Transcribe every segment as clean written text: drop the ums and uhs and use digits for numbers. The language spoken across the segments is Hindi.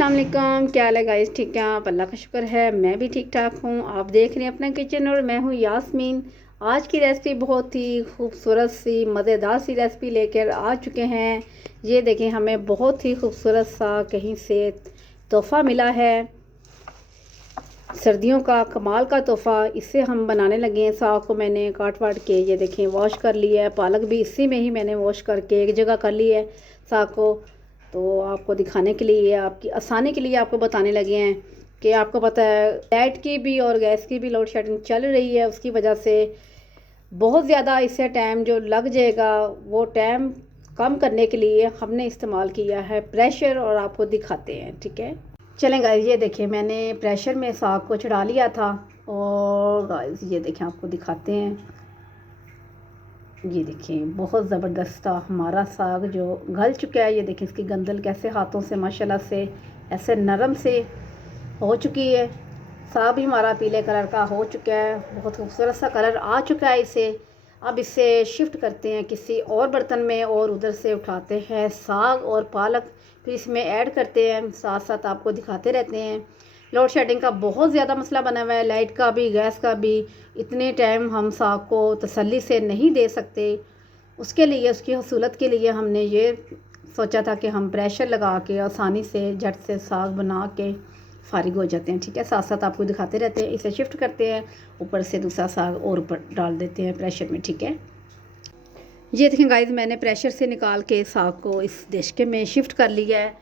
अस्सलाम वालेकुम, क्या हाल है गाइस? ठीक है आप? अल्लाह का शुक्र है मैं भी ठीक ठाक हूँ। आप देख रहे हैं अपना किचन और मैं हूँ यास्मीन। आज की रेसिपी बहुत ही खूबसूरत सी मज़ेदार सी रेसिपी लेकर आ चुके हैं। ये देखें, हमें बहुत ही खूबसूरत सा कहीं से तोहफ़ा मिला है, सर्दियों का कमाल का तोहफ़ा। इससे हम बनाने लगे हैं। साग को मैंने काट वाट के ये देखें वॉश कर लिया है। पालक भी इसी में ही मैंने वॉश करके एक जगह कर ली है साग को। तो आपको दिखाने के लिए, आपकी आसानी के लिए आपको बताने लगे हैं कि आपको पता है लाइट की भी और गैस की भी लोड शेडिंग चल रही है। उसकी वजह से बहुत ज़्यादा इससे टाइम जो लग जाएगा वो टाइम कम करने के लिए हमने इस्तेमाल किया है प्रेशर, और आपको दिखाते हैं। ठीक है, चलें गाइस, ये देखिए मैंने प्रेशर में साग को चढ़ा लिया था। और गाइस ये देखें, आपको दिखाते हैं। ये देखिए बहुत ज़बरदस्त हमारा साग जो गल चुका है। ये देखिए इसकी गंदल कैसे हाथों से माशाल्लाह से ऐसे नरम से हो चुकी है। साग भी हमारा पीले कलर का हो चुका है, बहुत खूबसूरत सा कलर आ चुका है इसे। अब इसे शिफ्ट करते हैं किसी और बर्तन में और उधर से उठाते हैं साग और पालक, फिर इसमें ऐड करते हैं। साथ साथ आपको दिखाते रहते हैं। लोड शेडिंग का बहुत ज़्यादा मसला बना हुआ है, लाइट का भी गैस का भी। इतने टाइम हम साग को तसल्ली से नहीं दे सकते। उसके लिए, उसकी हसूलत के लिए हमने ये सोचा था कि हम प्रेशर लगा के आसानी से झट से साग बना के फारिग हो जाते हैं। ठीक है, साथ साथ आपको दिखाते रहते हैं। इसे शिफ्ट करते हैं, ऊपर से दूसरा साग और ऊपर डाल देते हैं प्रेशर में। ठीक है, ये देखें गाइस, मैंने प्रेशर से निकाल के साग को इस देशके में शिफ्ट कर लिया है।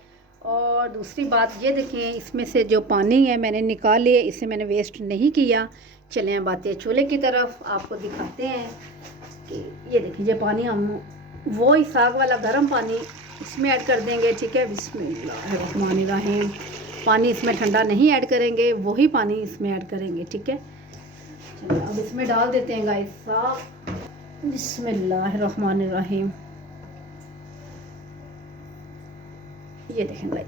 और दूसरी बात ये देखें, इसमें से जो पानी है मैंने निकाल लिया, इसे मैंने वेस्ट नहीं किया। चलें अब आते हैं चूल्हे की तरफ, आपको दिखाते हैं कि ये देखिए ये पानी हम वो ही साग वाला गर्म पानी इसमें ऐड कर देंगे। ठीक है, बिस्मिल्लाहिर्रहमानिर्रहीम। पानी इसमें ठंडा नहीं ऐड करेंगे, वही पानी इसमें ऐड करेंगे। ठीक है, चलिए अब इसमें डाल देते हैं गाइस साग। बिस्मिल्लाहिर्रहमानिर्रहीम। ये देखें गाइस,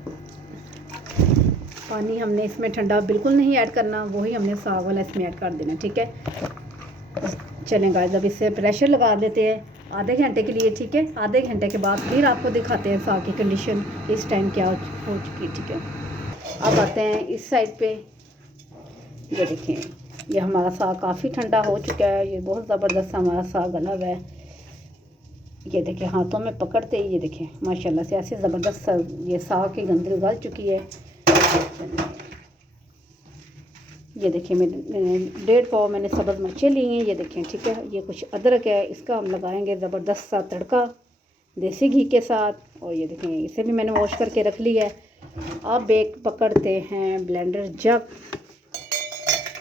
पानी हमने इसमें ठंडा बिल्कुल नहीं ऐड करना, वही हमने साग वाला इसमें ऐड कर देना। ठीक है, चलें गाइस, अब इसे प्रेशर लगा देते हैं आधे घंटे के लिए। ठीक है, आधे घंटे के बाद फिर आपको दिखाते हैं साग की कंडीशन इस टाइम क्या हो चुकी। ठीक है, अब आते हैं इस साइड पे। ये देखें, ये हमारा साग काफ़ी ठंडा हो चुका है। ये बहुत ज़बरदस्त हमारा साग गला हुआ है। ये देखें हाथों में पकड़ते ही ये देखें माशाल्लाह से ऐसे ज़बरदस्त ये साग की गंदल गल चुकी है। ये देखिए मैंने 1.5 पाव मैंने सब्ज़ मिर्चें ली हैं। ये देखें, ठीक है, ये कुछ अदरक है, इसका हम लगाएंगे ज़बरदस्त सा तड़का देसी घी के साथ। और ये देखें इसे भी मैंने वॉश करके रख लिया है। अब एक पकड़ते हैं ब्लेंडर जग,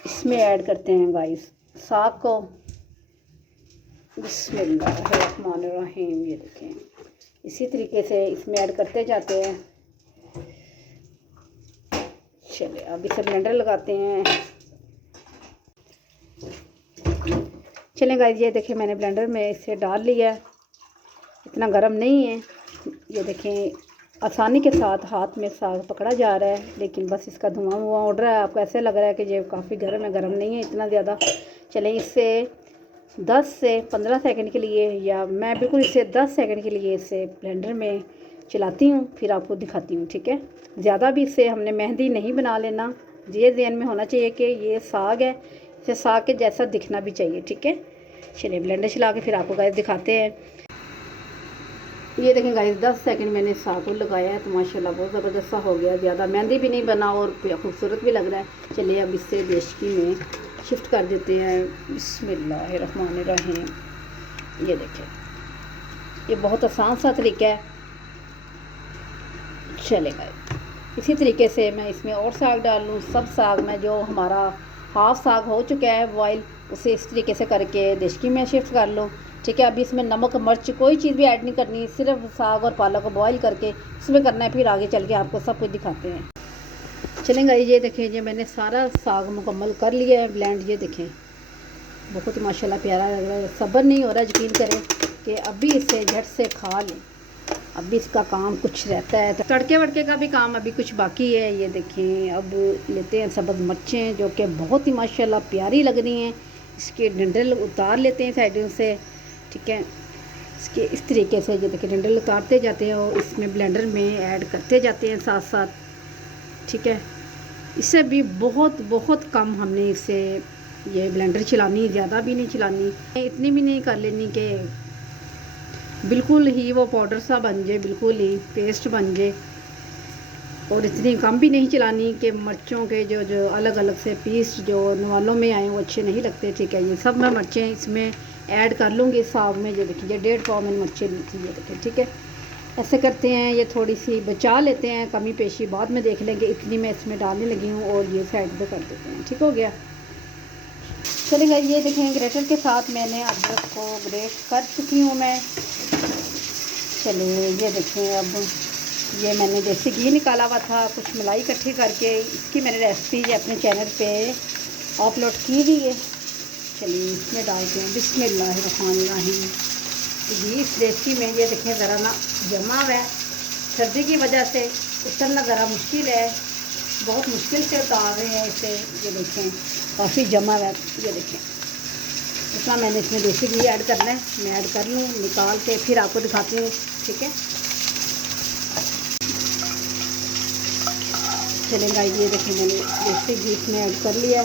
इसमें ऐड करते हैं गाइस साग को। बिस्मिल्लाहिर्रहमानिर्रहीम। ये देखें इसी तरीके से इसमें ऐड करते जाते हैं। चलिए अब इसे ब्लेंडर लगाते हैं। चलें गाइस, ये देखें मैंने ब्लेंडर में इसे डाल लिया, इतना गर्म नहीं है। ये देखें आसानी के साथ हाथ में साग पकड़ा जा रहा है, लेकिन बस इसका धुआं उड़ रहा है। आपको ऐसे लग रहा है कि ये काफ़ी गर्म है, गर्म नहीं है इतना ज़्यादा। चलें इससे 10 से 15 सेकंड के लिए, या मैं बिल्कुल इसे 10 सेकंड के लिए इसे ब्लेंडर में चलाती हूँ, फिर आपको दिखाती हूँ। ठीक है, ज़्यादा भी इससे हमने मेहंदी नहीं बना लेना। ये ध्यान में होना चाहिए कि ये साग है, इसे साग के जैसा दिखना भी चाहिए। ठीक है, चलिए ब्लेंडर चला के फिर आपको गाइस दिखाते हैं। ये देखें गाइस 10 सेकंड मैंने साग को लगाया है, तो माशाल्लाह बहुत ज़बरदस्त सा हो गया। ज़्यादा मेहंदी भी नहीं बना और खूबसूरत भी लग रहा है। चलिए अब इससे देशकी में शिफ्ट कर देते हैं। बिस्मिल्लाहिर्रहमानिर्रहीम। ये देखें ये बहुत आसान सा तरीका है। चलेगा इसी तरीके से मैं इसमें और साग डाल लूँ। सब साग में जो हमारा हाफ साग हो चुका है बॉयल, उसे इस तरीके से करके देशकी में शिफ्ट कर लो। ठीक है, अभी इसमें नमक मिर्च कोई चीज़ भी ऐड नहीं करनी, सिर्फ साग और पालक को बॉयल करके इसमें करना है। फिर आगे चल के आपको सब कुछ दिखाते हैं। चलेंगे, ये देखें ये मैंने सारा साग मुकम्मल कर लिया है ब्लेंड। ये देखें बहुत ही माशाल्लाह प्यारा लग रहा है। सब्र नहीं हो रहा, यकीन करें कि अभी इसे झट से खा लें। अभी इसका काम कुछ रहता है, तो तड़के वड़के का भी काम अभी कुछ बाकी है। ये देखें अब लेते हैं सब्ज़ मिर्चें जो कि बहुत ही माशाल्लाह प्यारी लग रही हैं। इसके डंडल उतार लेते हैं साइडों से। ठीक है, इसके इस तरीके से ये देखिए डंडल उतारते जाते हैं और इसमें ब्लेंडर में ऐड करते जाते हैं साथ साथ। ठीक है। इससे भी बहुत बहुत कम हमने इसे ये ब्लेंडर चलानी, ज़्यादा भी नहीं चलानी, इतनी भी नहीं कर लेनी कि बिल्कुल ही वो पाउडर सा बन जाए, बिल्कुल ही पेस्ट बन जाए। और इतनी कम भी नहीं चलानी कि मिर्चों के जो जो अलग अलग से पीस जो नवालों में आए वो अच्छे नहीं लगते। ठीक है, ये सब मैं मिर्चें इसमें ऐड कर लूँगी साग में। ये देखिए 1.5 पाव मैंने मिर्चें ली थी, ये देखिए। ठीक है, ऐसे करते हैं, ये थोड़ी सी बचा लेते हैं, कमी पेशी बाद में देख लेंगे। इतनी मैं इसमें डालने लगी हूँ और ये साइड पे कर देते हैं। ठीक हो गया। चलिए ये देखें, ग्रेटर के साथ मैंने अदरक को ग्रेट कर चुकी हूँ मैं। चलिए ये देखें, अब ये मैंने देसी घी निकाला हुआ था, कुछ मलाई इकट्ठी करके इसकी मैंने रेसिपी अपने चैनल पे अपलोड की हुई है। चलिए इसमें डालते हैं, बिस्मिल्लाहिर्रहमानिर्रहीम। घी इस रेसिपी में ये देखें ज़रा ना जमा हुआ है, सर्दी की वजह से उतरना ज़रा मुश्किल है, बहुत मुश्किल से उतार रहे हैं इसे। ये देखें काफ़ी जमा हुआ है, ये देखें। इतना मैंने इसमें देसी घी ऐड करना है, मैं ऐड कर लूँ निकाल के, फिर आपको दिखाती हूँ। ठीक है, चलेगा। ये देखें मैंने देसी घी इसमें ऐड कर लिया।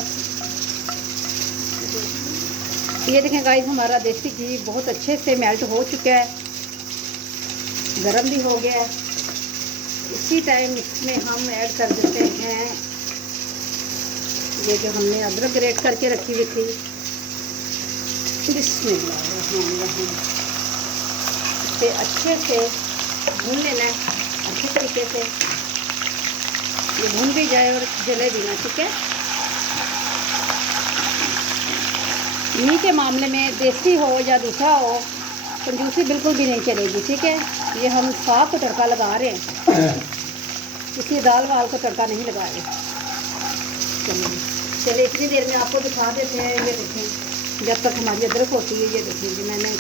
ये देखें गाइस, हमारा देसी घी बहुत अच्छे से मेल्ट हो चुका है, गरम भी हो गया है। इसी टाइम इसमें हम ऐड कर देते हैं ये जो हमने अदरक ग्रेट करके रखी हुई थी। बिस्मिल्लाहिर्रहमानिर्रहीम। इसे अच्छे से भून लेना है, अच्छे तरीके से ये भून भी जाए और जले भी ना। ठीक है, घी के मामले में देसी हो या दूसरा हो, कंजूसी बिल्कुल भी नहीं चलेगी। ठीक है, ये हम साग को तड़का लगा रहे हैं, किसी दाल वाल को तड़का नहीं लगा रहे। चलिए इतनी देर में आपको दिखा देते हैं। ये देखें, जब तक हमारी अदरक होती है, ये देखें जी मैंने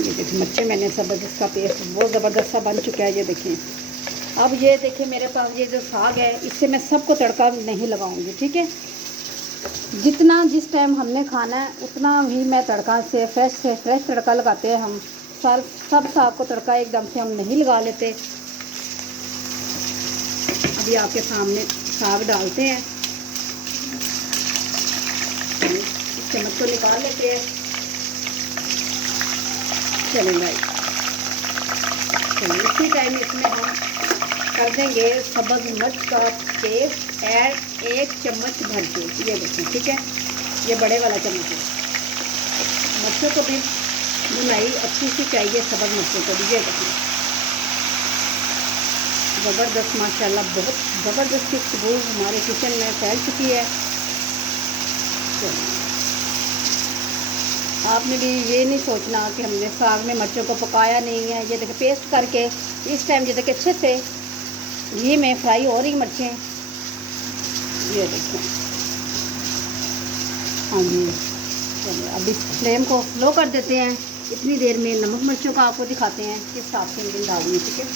ये देखें मिर्चें मैंने सब, इसका पेस्ट बहुत ज़बरदस्त सा बन चुका है। ये देखें, अब ये देखें मेरे पास ये जो साग है, इससे मैं सबको तड़का नहीं लगाऊंगी। ठीक है, जितना जिस टाइम हमने खाना है उतना ही मैं तड़का से फ्रेश तड़का लगाते हैं हम। सब साग को तड़का एकदम से हम नहीं लगा लेते। अभी आपके सामने साग डालते हैं, इस चम्मच को निकाल लेते हैं। चलिए भाई, चलिए इसी टाइम इसमें हम कर देंगे सब्ज़ मिर्च का पेस्ट ऐड 1 चम्मच भर के। ये देखें, ठीक है, ये बड़े वाला चम्मच है। मिर्चों को भी भुनाई अच्छी सी चाहिए, सब्ज़ मिर्चों को भी। ये देखें ज़बरदस्त, माशाल्लाह बहुत ज़बरदस्त खुशबू हमारे किचन में फैल चुकी है। आपने भी ये नहीं सोचना कि हमने साग में मिर्चों को पकाया नहीं है। ये देखिए पेस्ट करके इस टाइम ये देखिए अच्छे से घी में फ्राई हो रही मिर्चें। ये देखिए, हाँ जी। चलिए अब इस फ्लेम को स्लो कर देते हैं। इतनी देर में नमक मिर्चों का आपको दिखाते हैं किस हिसाब से इनको डालनी है। ठीक है,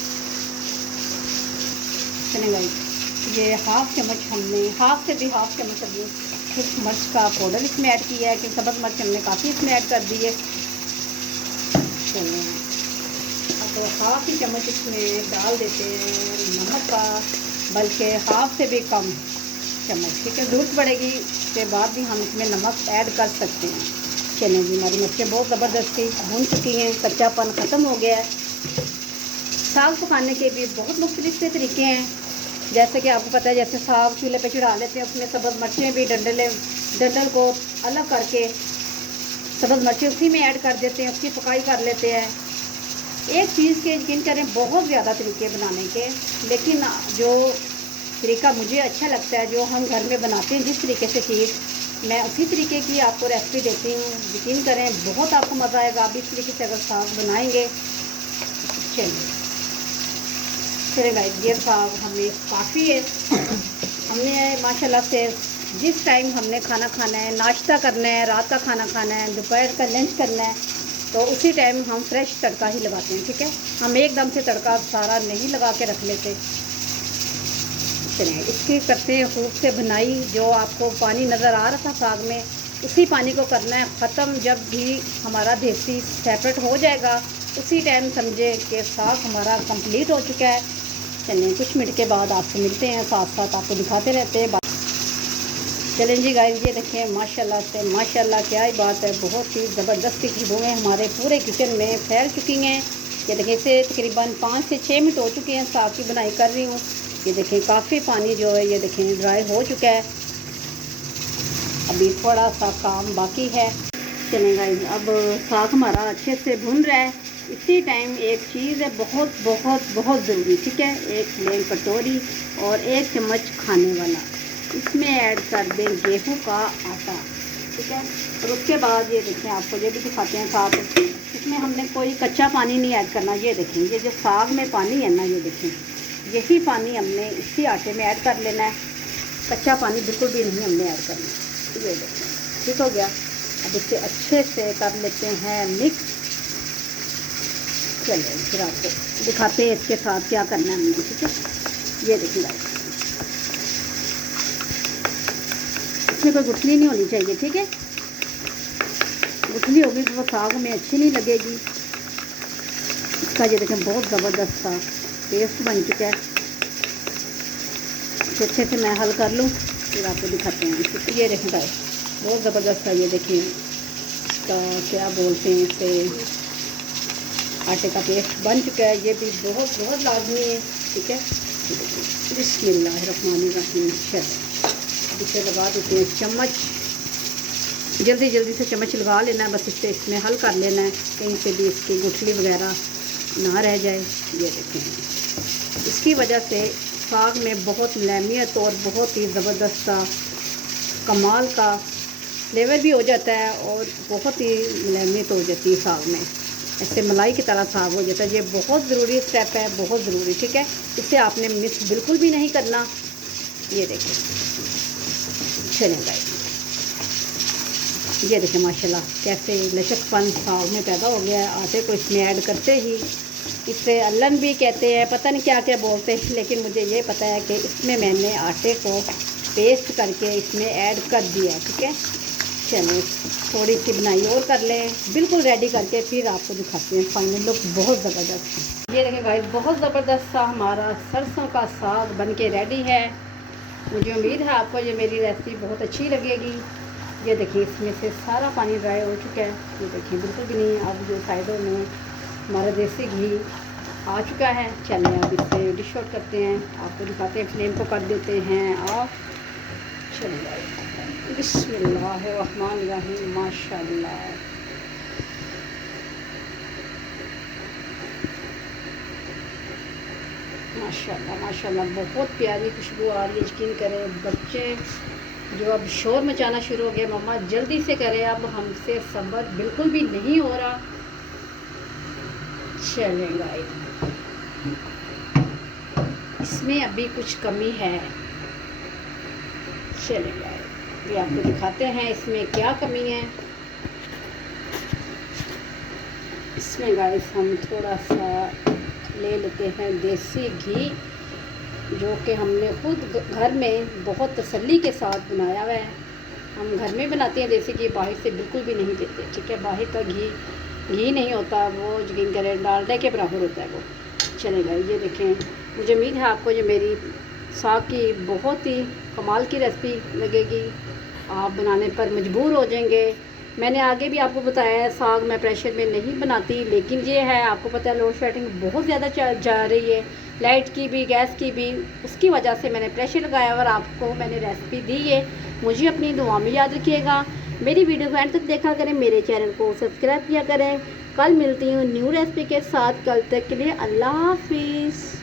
चलें भाई, ये हाफ चम्मच हमने, हाफ से भी हाफ चम्मच हमने कुछ मिर्च का पाउडर इसमें ऐड किया है कि सब्ज़ मिर्च हमने काफ़ी इसमें ऐड कर दी है। चलिए अब हाफ ही चम्मच इसमें डाल देते हैं नमक का, बल्कि हाफ से भी कम चम्मच। ठीक है, ज़रूरत पड़ेगी उसके बाद भी हम इसमें नमक ऐड कर सकते हैं। चलें जी, हमारी मिर्चें बहुत ज़बरदस्ती भून चुकी हैं, कच्चापन ख़त्म हो गया है। साग पकाने के भी बहुत मुख्तलिफ से तरीके हैं। जैसे कि आपको पता है, जैसे साग चूल्हे पे चढ़ा लेते हैं, उसमें सब्ज़ मिर्चें भी डंडल को अलग करके सब्ज़ मिर्चें उसी में ऐड कर देते हैं, उसकी पकाई कर लेते हैं। एक चीज़ के यकीन करें, बहुत ज़्यादा तरीके बनाने के, लेकिन जो तरीका मुझे अच्छा लगता है, जो हम घर में बनाते हैं जिस तरीके से चीज़, मैं उसी तरीके की आपको रेसिपी देती हूँ। यकीन करें बहुत आपको मज़ा आएगा आप इस तरीके से अगर साग बनाएंगे। चलिए भाई, ये साग हमें काफ़ी है। हमने माशाल्लाह से जिस टाइम हमने खाना खाना है, नाश्ता करना है, रात का खाना खाना है, दोपहर का लंच करना है, तो उसी टाइम हम फ्रेश तड़का ही लगाते हैं। ठीक है, हम एकदम से तड़का सारा नहीं लगा के रख लेते। चलिए इसकी करते हैं खूब से भुनाई। जो आपको पानी नज़र आ रहा था साग में, उसी पानी को करना है ख़त्म। जब भी हमारा देसी सेपरेट हो जाएगा, उसी टाइम समझे कि साग हमारा कंप्लीट हो चुका है। चलिए कुछ मिनट के बाद आपसे मिलते हैं, साथ साथ आपको दिखाते रहते हैं। चलें जी गाइस, ये देखें माशाल्लाह से माशाल्लाह क्या ही बात है, बहुत ही ज़बरदस्त खुशबुएँ हमारे पूरे किचन में फैल चुकी हैं। ये देखें इसे तकरीबन 5 से 6 मिनट हो चुके हैं साग की बनाई कर रही हूँ। ये देखें काफ़ी पानी जो है ये देखें ड्राई हो चुका है, अभी थोड़ा सा काम बाकी है। चलें गाइस, अब साग हमारा अच्छे से भुन रहा है। इसी टाइम एक चीज़ है बहुत बहुत बहुत ज़रूरी, ठीक है, एक प्लेन कटोरी और 1 चम्मच खाने वाला इसमें ऐड कर दें गेहूं का आटा, ठीक है। और उसके बाद ये देखें, आपको ये भी दिखाते हैं साथ, इसमें हमने कोई कच्चा पानी नहीं ऐड करना। ये देखें ये जो साग में पानी है ना, ये देखें यही पानी हमने इसी आटे में ऐड कर लेना है, कच्चा पानी बिल्कुल भी नहीं हमने ऐड करना। ये देखें ठीक हो गया। अब इसे अच्छे से कर लेते हैं मिक्स। चलिए फिर आपको दिखाते हैं इसके साथ क्या करना है हमने, ठीक है। ये देखिए इसमें कोई गुठली नहीं होनी चाहिए, ठीक है, गुठली होगी तो वो साग में अच्छी नहीं लगेगी। इसका ये देखें बहुत ज़बरदस्त सा पेस्ट बन चुका है। तो अच्छे से मैं हल कर लूँ फिर आपको दिखाते हैं। ये देखें गाइस बहुत ज़बरदस्त है, ये देखिए इसका क्या बोलते हैं इसे, आटे का पेस्ट बन चुका है। ये भी बहुत बहुत लाजमी है, ठीक है। बिस्मिल्लाहिर्रहमानिर्रहीम। इसे लगा देते हैं चम्मच, जल्दी जल्दी से चम्मच लगा लेना है, बस इससे इसमें हल कर लेना है, कहीं से भी इसकी गुठली वगैरह ना रह जाए। ये देखें इसकी वजह से साग में बहुत लहमियत और बहुत ही ज़बरदस्त सा कमाल का फ्लेवर भी हो जाता है और बहुत ही लहमियत हो जाती है साग में, ऐसे मलाई की तरह साग हो जाता है। ये बहुत ज़रूरी स्टेप है, बहुत ज़रूरी, ठीक है। इसे आपने मिस बिल्कुल भी नहीं करना। ये देखें चलें गाइस, ये देखें माशाल्लाह कैसे लचकपन साग में पैदा हो गया है। आटे को इसमें ऐड करते ही, इसे अल्लन भी कहते हैं, पता नहीं क्या क्या बोलते हैं, लेकिन मुझे ये पता है कि इसमें मैंने आटे को पेस्ट करके इसमें ऐड कर दिया है, ठीक है। चलिए थोड़ी सी बनाई और कर लें, बिल्कुल रेडी करके फिर आपको दिखाते हैं फाइनल लुक। बहुत ज़बरदस्त है। ये देखें गाइस बहुत ज़बरदस्त सा हमारा सरसों का साग बन के रेडी है। मुझे उम्मीद है आपको ये मेरी रेसिपी बहुत अच्छी लगेगी। ये देखिए इसमें से सारा पानी ड्राई हो चुका है, ये देखिए बिल्कुल भी नहीं। अब जो साइडों में हमारा देसी घी आ चुका है। चलिए अब इससे डिश आउट करते हैं, आपको दिखाते हैं, फ्लेम को कर देते हैं ऑफ। चलिए बिस्मिल्लाहिर्रहमानिर्रहीम। माशाल्लाह माशाल्लाह माशाल्लाह बहुत प्यारी खुशबू आ रही है। यकीन करें बच्चे जो अब शोर मचाना शुरू हो गया, मम्मा जल्दी से करें, अब हमसे सब्र बिल्कुल भी नहीं हो रहा। चलेगा इसमें अभी कुछ कमी है। चलेगा ये आपको दिखाते हैं इसमें क्या कमी है। इसमें गाइस हम थोड़ा सा ले लेते हैं देसी घी, जो कि हमने खुद घर में बहुत तसल्ली के साथ बनाया हुआ है। हम घर में बनाते हैं देसी घी, बाहर से बिल्कुल भी नहीं लेते, ठीक है। बाहर का घी नहीं होता, वो यकीन करें डालडा के बराबर होता है वो। चलेगा ये देखें, मुझे उम्मीद है आपको ये मेरी साग की बहुत ही कमाल की रेसिपी लगेगी, आप बनाने पर मजबूर हो जाएंगे। मैंने आगे भी आपको बताया है साग मैं प्रेशर में नहीं बनाती, लेकिन ये है आपको पता है लोड शेडिंग बहुत ज़्यादा जा रही है, लाइट की भी गैस की भी, उसकी वजह से मैंने प्रेशर लगाया और आपको मैंने रेसिपी दी है। मुझे अपनी दुआ में याद रखिएगा, मेरी वीडियो को एंड तक देखा करें, मेरे चैनल को सब्सक्राइब किया करें। कल मिलती हूँ न्यू रेसिपी के साथ, कल तक के लिए अल्लाह हाफिज़।